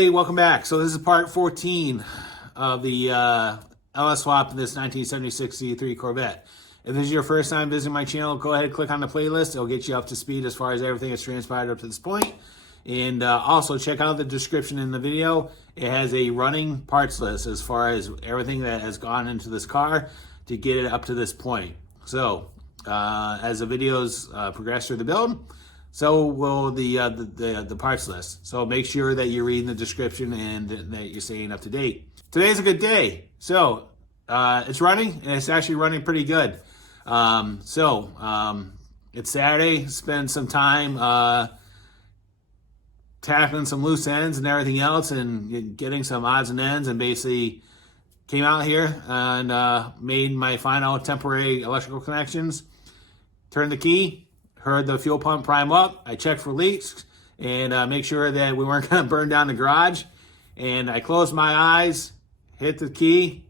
everybody, welcome back. So this is part 14 of the LS swap in this 1976 C3 Corvette. If this is your first time visiting my channel, go ahead and click on the playlist. It'll get you up to speed as far as everything that's transpired up to this point. And also check out the description in the video. It has a running parts list as far as everything that has gone into this car to get it up to this point. So as the videos progress through the build, so will the parts list. So make sure that you're reading the description and that you're staying up to date. Today's a good day. So it's running, and it's actually running pretty good. It's Saturday. Spend some time tackling some loose ends and everything else and getting some odds and ends, and basically came out here and made my final temporary electrical connections. Turned the key. Heard the fuel pump prime up. I checked for leaks and make sure that we weren't going to burn down the garage. And I closed my eyes, hit the key,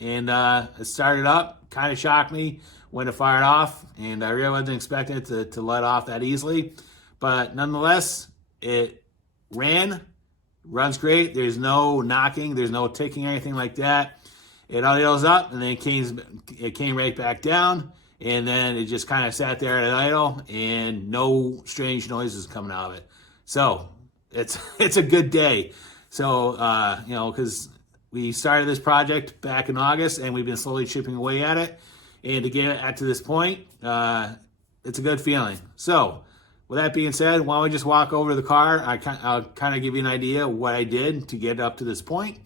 and it started up. Kind of shocked me when it fired off, and I really wasn't expecting it to let off that easily. But nonetheless, it runs great. There's no knocking, there's no ticking, anything like that. It idles up, and then it came right back down. And then it just kind of sat there at an idle, and no strange noises coming out of it. So it's a good day. So because we started this project back in August, and we've been slowly chipping away at it, and to get it to this point, it's a good feeling. So with that being said, why don't we just walk over to the car? I'll kind of give you an idea of what I did to get up to this point,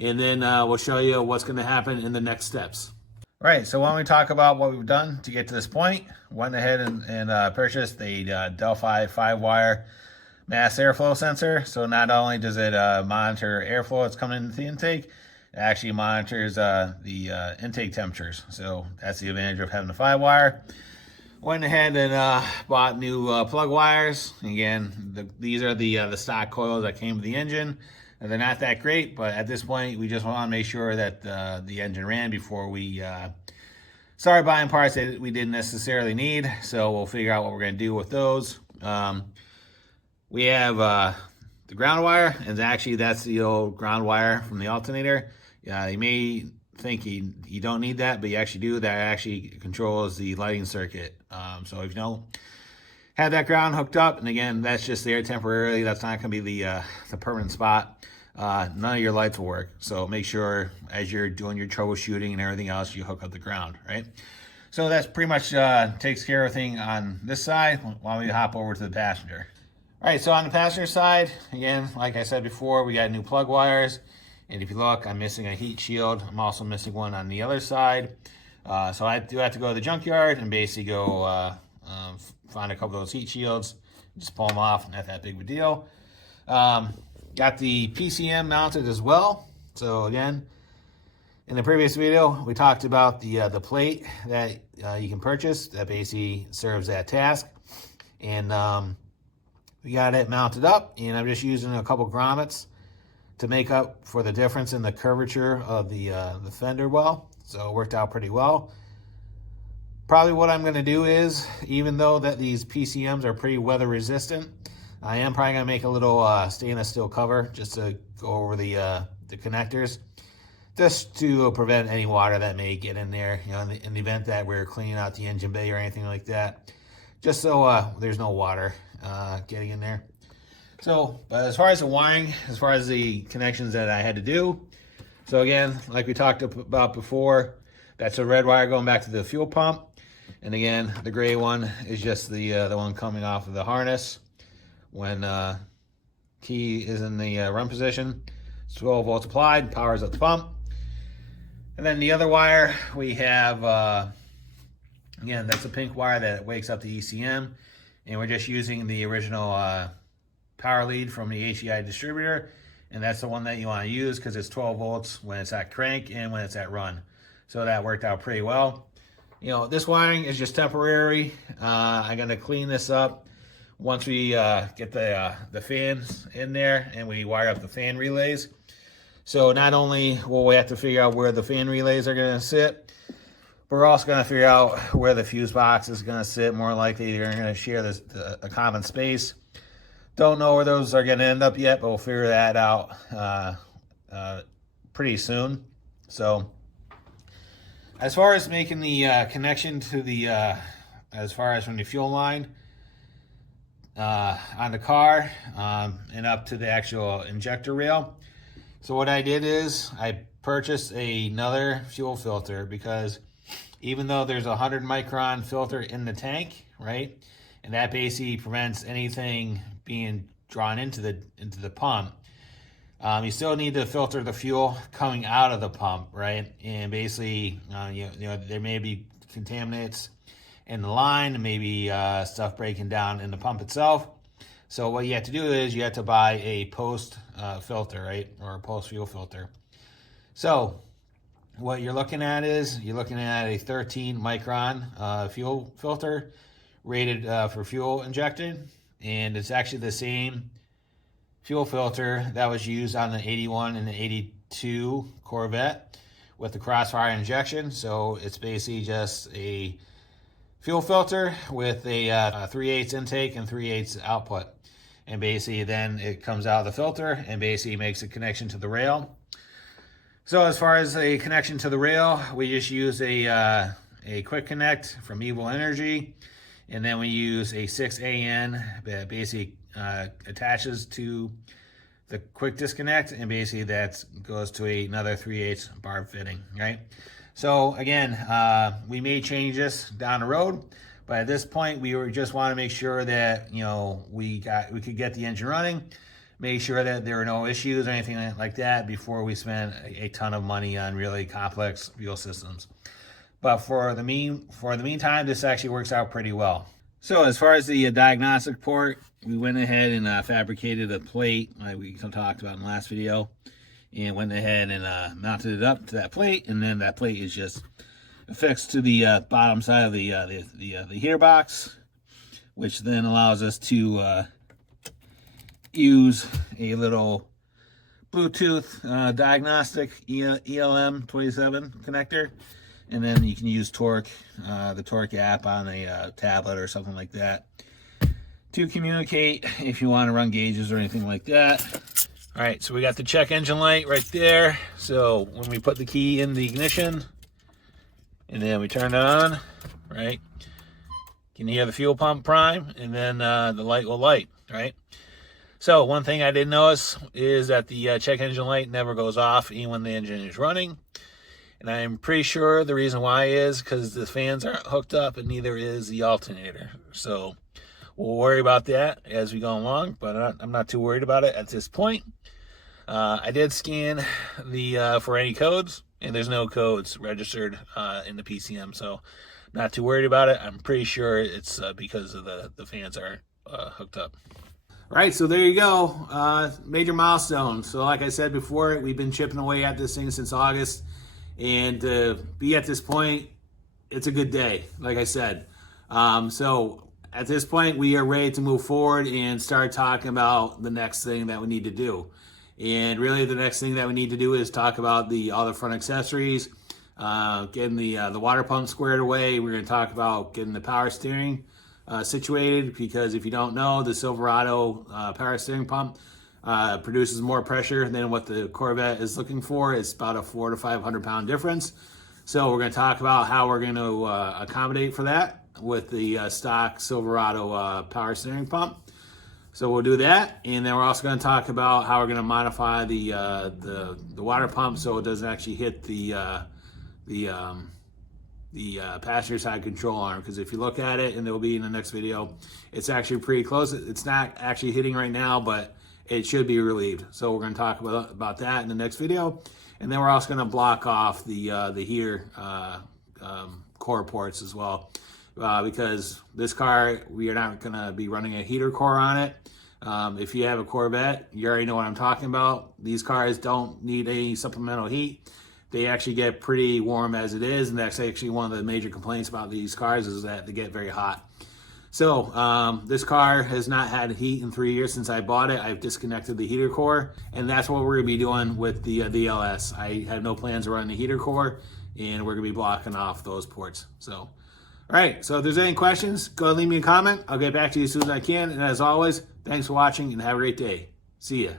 and then we'll show you what's going to happen in the next steps. All right, so why don't we talk about what we've done to get to this point. Went ahead and purchased the Delphi 5-wire mass airflow sensor. So not only does it monitor airflow that's coming into the intake, it actually monitors the intake temperatures. So that's the advantage of having the 5-wire. Went ahead and bought new plug wires. Again, these are the stock coils that came with the engine. They're not that great, but at this point, we just want to make sure that the engine ran before we started buying parts that we didn't necessarily need. So we'll figure out what we're going to do with those. We have the ground wire, and actually that's the old ground wire from the alternator. You may think you don't need that, but you actually do. That actually controls the lighting circuit. So if you don't have that ground hooked up, and again, that's just there temporarily. That's not going to be the permanent spot. None of your lights will work. So make sure as you're doing your troubleshooting and everything else, you hook up the ground, right? So that's pretty much takes care of everything on this side. Why don't we hop over to the passenger? All right, so on the passenger side, again, like I said before, we got new plug wires. And if you look, I'm missing a heat shield. I'm also missing one on the other side. So I do have to go to the junkyard and basically go find a couple of those heat shields, just pull them off, not that big of a deal. Got the PCM mounted as well. So again, in the previous video, we talked about the plate that you can purchase that basically serves that task. And we got it mounted up, and I'm just using a couple grommets to make up for the difference in the curvature of the fender well. So it worked out pretty well. Probably what I'm going to do is, even though that these PCMs are pretty weather resistant, I am probably going to make a little stainless steel cover just to go over the connectors, just to prevent any water that may get in there, in the event that we're cleaning out the engine bay or anything like that, just so there's no water getting in there. So, but as far as the wiring, as far as the connections that I had to do, so again, like we talked about before, that's a red wire going back to the fuel pump. And again, the gray one is just the one coming off of the harness. When key is in the run position, 12 volts applied, powers up the pump. And then the other wire, we have, again, that's a pink wire that wakes up the ECM. And we're just using the original power lead from the HEI distributor. And that's the one that you want to use because it's 12 volts when it's at crank and when it's at run. So that worked out pretty well. This wiring is just temporary. I'm going to clean this up once we get the fans in there and we wire up the fan relays. So not only will we have to figure out where the fan relays are going to sit, but we're also going to figure out where the fuse box is going to sit. More likely, they're going to share a common space. Don't know where those are going to end up yet, but we'll figure that out pretty soon. So as far as making the connection to the, as far as from the fuel line on the car and up to the actual injector rail. So what I did is I purchased another fuel filter, because even though there's a 100 micron filter in the tank, right, and that basically prevents anything being drawn into the pump, you still need to filter the fuel coming out of the pump, right? And basically, you know, there may be contaminants in the line, maybe stuff breaking down in the pump itself. So what you have to do is you have to buy a post filter, right, or a post fuel filter. So what you're looking at is you're looking at a 13 micron fuel filter rated for fuel injected, and it's actually the same fuel filter that was used on the 81 and the 82 Corvette with the crossfire injection. So it's basically just a fuel filter with a 3/8 intake and 3/8 output, and basically then it comes out of the filter and basically makes a connection to the rail. So as far as a connection to the rail, we just use a quick connect from Evil Energy, and then we use a 6AN that basically attaches to the quick disconnect, and basically that goes to another 3/8 barb fitting, right? So again, we may change this down the road, but at this point we just want to make sure that, you know, we could get the engine running, make sure that there are no issues or anything like that before we spend a ton of money on really complex fuel systems. But for the meantime, this actually works out pretty well. So as far as the diagnostic port, we went ahead and fabricated a plate like we talked about in the last video, and went ahead and mounted it up to that plate, and then that plate is just affixed to the bottom side of the heater box, which then allows us to use a little Bluetooth diagnostic ELM 27 connector, and then you can use the torque app on a tablet or something like that to communicate if you want to run gauges or anything like that. All right, so we got the check engine light right there. So when we put the key in the ignition and then we turn it on, right, you can hear the fuel pump prime, and then the light will light, right? So one thing I did notice is that the check engine light never goes off even when the engine is running. And I'm pretty sure the reason why is because the fans aren't hooked up, and neither is the alternator. So we'll worry about that as we go along, but I'm not too worried about it at this point. I did scan for any codes, and there's no codes registered in the PCM, so not too worried about it. I'm pretty sure it's because of the fans aren't hooked up. All right, so there you go. Major milestone. So like I said before, we've been chipping away at this thing since August, and to be at this point, it's a good day, like I said. So at this point, we are ready to move forward and start talking about the next thing that we need to do. And really, the next thing that we need to do is talk about all the front accessories, getting the water pump squared away. We're going to talk about getting the power steering situated, because if you don't know, the Silverado power steering pump produces more pressure than what the Corvette is looking for. It's about a 400 to 500 pound difference. So we're going to talk about how we're going to accommodate for that with the stock Silverado power steering pump. So we'll do that, and then we're also going to talk about how we're going to modify the water pump so it doesn't actually hit the passenger side control arm. Because if you look at it, and it will be in the next video, it's actually pretty close. It's not actually hitting right now, but it should be relieved. So we're going to talk about that in the next video, and then we're also going to block off the heater core ports as well. Because this car, we are not going to be running a heater core on it. If you have a Corvette, you already know what I'm talking about. These cars don't need any supplemental heat. They actually get pretty warm as it is, and that's actually one of the major complaints about these cars, is that they get very hot. So this car has not had heat in 3 years since I bought it. I've disconnected the heater core, and that's what we're going to be doing with the LS. I have no plans to run the heater core, and we're going to be blocking off those ports. So, All right, so if there's any questions, go ahead and leave me a comment. I'll get back to you as soon as I can. And as always, thanks for watching and have a great day. See ya.